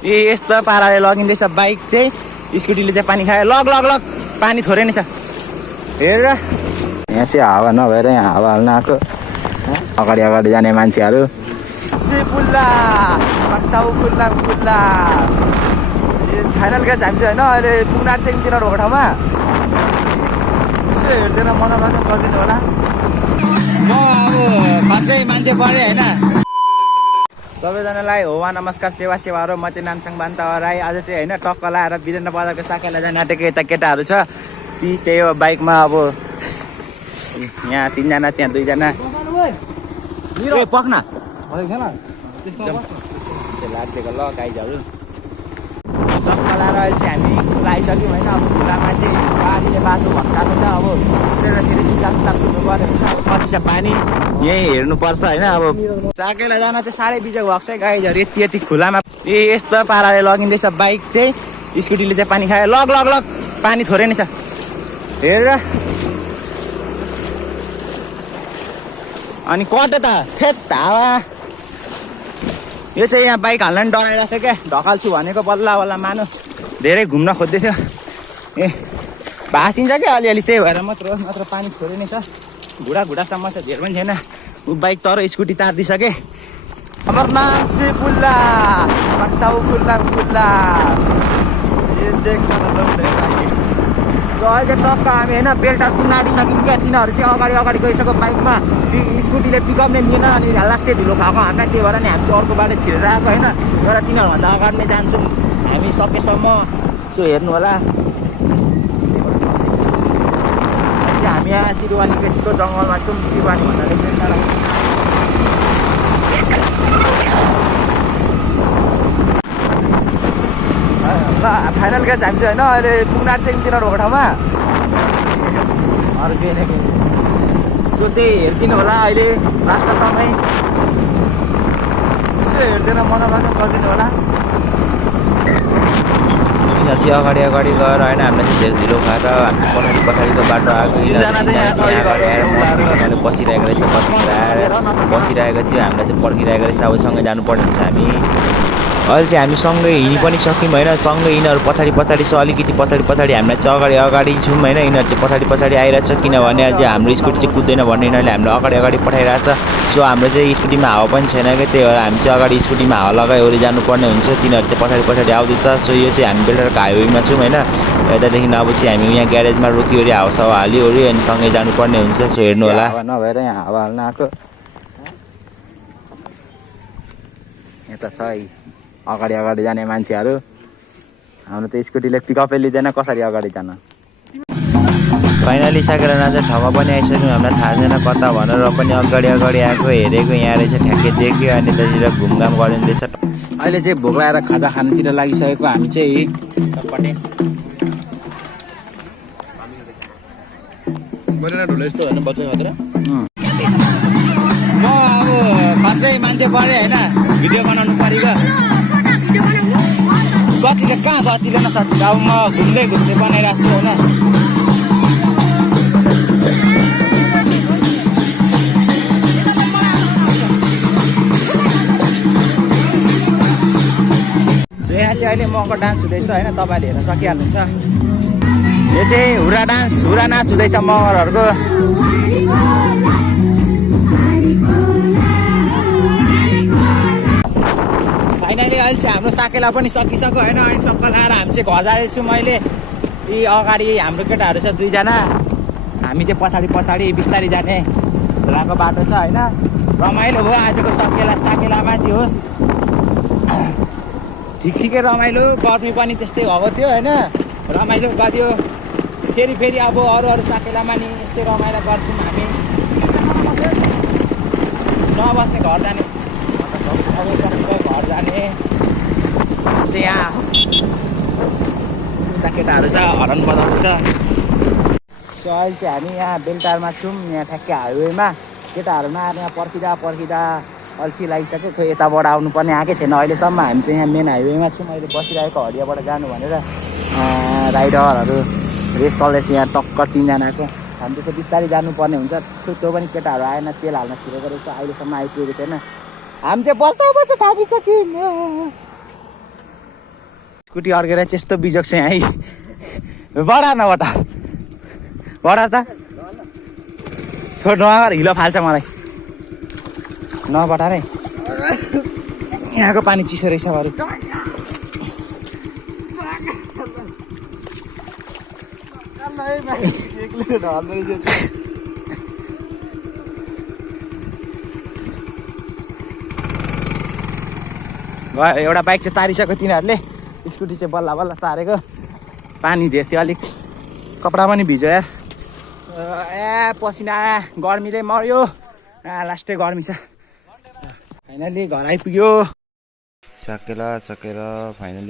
यस्तो पाराले लगिँदैछ बाइक चाहिँ, स्कुटीले चाहिँ पानी खायो। लग लग लग पानी थोरै नै छ हेर। यहाँ चाहिँ हावा नभएर यहाँ हावा हाल्न आएको। अगाडि अगाडि जाने मान्छेहरू फाइनल क्या हामी चाहिँ होइन अहिले पुगनाट सिंहतिर रोको ठाउँमा यसो हेर्दैन मनोरञ्जन गरिदिनु होला। म अब खत्रै मान्छे परेँ होइन। सबैजनालाई होवा नमस्कार सेवा सेवाहरू। म चाहिँ नामसाङ बान्ता राई। आज चाहिँ होइन टक्क लाएर वीरेन्द्र बजारको साकेला जाने आँटेको यता केटाहरू छ। त्यही हो बाइकमा। अब यहाँ 3 जना त्यहाँ 2 जना पक्न लाग्थेको ल गाइजहरू। टक्क लाएर अहिले चाहिँ हामी खुला आइसक्यौँ होइन। अब खुलामा चाहिँ गाडीले बाटो भत्काएको छ। अब फेरि जाँदा कुद्नु पऱ्यो हुन्छ। कति छ पानी यहीँ हेर्नुपर्छ होइन। अब साकेला जान चाहिँ साह्रै बिजोग भएको छ गाइजहरू। यति खुलामा यस्तो पाराले लगिँदैछ बाइक चाहिँ, स्कुटीले चाहिँ पानी खायो। लग लग लग पानी थोरै नै छ हेर। अनि कटो त फेत हावा। यो चाहिँ यहाँ बाइक हाल्न नि डराइरहेको थियो क्या। ढकाल्छु भनेको बल्ल बल्ल मानु धेरै घुम्न खोज्दै थियो। ए भाँसिन्छ क्या अलिअलि, त्यही भएर मात्र पानी थोरै नै छ। घुँडासम्म छ, धेर पनि छैन। ऊ बाइक तर स्कुटी तारिदिइसके। अमरनाथ से पुल्ला अहिले टक्क हामी होइन बेल्टा पुग्न आँटिसक्यौँ क्या। तिनीहरू चाहिँ अगाडि गइसक्यो बाइकमा। स्कुटीले पिकअप नै लिएन अनि लास्टै ढिलो खाएको हाँका। त्यही भएर नि हामी चाहिँ अर्को बाटो छिरेर आएको होइन। तर तिनीहरूभन्दा अगाडि नै जान्छौँ हामी सकेसम्म। सो हेर्नु होला। हामी यहाँ सिरुवानीको यस्तो जङ्गलमा छौँ। सिरुवानी भन्नाले ल फाइनल क्या हामी चाहिँ होइन अहिले पुगनाट सिंहतिर रोको ठाउँमा अरू केही न केही। सो त्यही हेरिदिनु होला अहिले लास्ट समय। यसो हेर्दैन मनोरञ्जन गरिदिनु होला। यिनीहरू चाहिँ अगाडि गएर होइन हामीलाई चाहिँ धेरै ढिलो खाएर हामी चाहिँ पछाडिको बाटो आएको। यिनीहरू चाहिँ अगाडि आएर मस्तसँगले बसिरहेको रहेछ। कतिखेर आएर बसिरहेको थियो। हामीलाई चाहिँ पर्खिरहेको रहेछ। अब सँगै जानुपर्ने हुन्छ हामी। अहिले चाहिँ हामी सँगै हिँडि पनि सक्यौँ होइन। सँगै यिनीहरू पछाडि छ, अलिकति पछाडि हामीलाई चाहिँ अगाडि छौँ होइन। यिनीहरू चाहिँ पछाडि आइरहेछ। किनभने अझै हाम्रो स्कुटी चाहिँ कुद्दैन भन्ने यिनीहरूले हामीलाई अगाडि पठाइरहेछ। सो हाम्रो चाहिँ स्कुटीमा हावा पनि छैन क्या। त्यही भएर हामी चाहिँ अगाडि स्कुटीमा हावा लगाइवरी जानुपर्ने हुन्छ। तिनीहरू चाहिँ पछाडि आउँदैछ। सो यो चाहिँ हामी बेलटारको हाइवेमा छौँ होइन। यतादेखि अब चाहिँ हामी यहाँ ग्यारेजमा रोकिवरी हावासावा हालिवरी अनि सँगै जानुपर्ने हुन्छ। सो हेर्नु होला। नभएर यहाँ हावा हाल्न आएको। यता छ अगाडि जाने मान्छेहरू। हाम्रो त स्कुटीले पिकअपै लिँदैन, कसरी अगाडि जान। फाइनली साकेला नाच्ने ठाउँमा पनि आइसक्यौँ। हामीलाई थाहा छैन कता भनेर पनि अगाडि आएको हेरेको यहाँ रहेछ। ठ्याक्कै देख्यो अनि त्यतिर घुमघाम गरिँदैछ। अहिले चाहिँ भोक लगाएर खाजा खानातिर लागिसकेको हामी चाहिँ टपट्टै। यस्तो होइन बच्चा खतरा। म अब खत्रै मान्छे परेँ होइन। भिडियो बनाउनु परेको गतिले कहाँ गतिले नसक्छ। अब म घुम्दै बनाइरहेको छु होइन। यहाँ चाहिँ अहिले मको डान्स हुँदैछ होइन। तपाईँले हेर्न सकिहाल्नुहुन्छ। यो चाहिँ हुरा नाच हुँदैछ मगरहरूको। फाइनली अहिले चाहिँ हाम्रो साकेला पनि सकिसक्यो होइन। अनि टक्क लगाएर हामी चाहिँ घर जाँदैछु। मैले यी अगाडि हाम्रो केटाहरू छ 2 जना। हामी चाहिँ पछाडि बिस्तारै जाने खोलाको बाटो छ होइन। रमाइलो भयो आजको साकेलामा चाहिँ होस्। ठिकै रमाइलो। गर्मी पनि त्यस्तै भएको थियो होइन। रमाइलो गऱ्यो। फेरि अब अरू साकेलामा नि यस्तै रमाइलो गर्छौँ हामी। नबस्ने घर जाने अब घर जाने चाहिँ यहाँ उता केटाहरू छ हरन बजाउँछ। सो अहिले चाहिँ हामी यहाँ बेलटारमा छौँ। यहाँ ठ्याक्कै हाइवेमा केटाहरू नआएर यहाँ पर्खिँदा अल्छी लागिसक्यो। खोइ यताबाट आउनुपर्ने आएकै छैन अहिलेसम्म। हामी चाहिँ यहाँ मेन हाइवेमा छौँ। अहिले बसिरहेको हरियाबाट जानु भनेर राइडरहरू रेस चल्दैछ यहाँ टक्क 3 जनाको। हामी त्यसो बिस्तारै जानुपर्ने हुन्छ। त्यो पनि केटाहरू आएन, तेल हाल्न छिरेको रहेछ। अहिलेसम्म आइपुगेको छैन। हामी चाहिँ बस्दा थाकिसक्यौँ। स्कुटी अड्केर चाहिँ यस्तो बिजोग छ यहीँ बढा नबटा बढा त छोड नगर हिलो फाल्छ मलाई नबटा रे यहाँको पानी चिसो रहेछ बरु गयो एउटा बाइक चाहिँ तारिसक्यो तिनीहरूले स्कुटी चाहिँ बल्ल बल्ल तारेको पानी धेरै थियो अलिक कपडा पनि भिज्यो यार ए पसिना गर्मीले मर्यो लास्टै गर्मी छ फाइनली घर आइपुग्यो सकेर फाइनली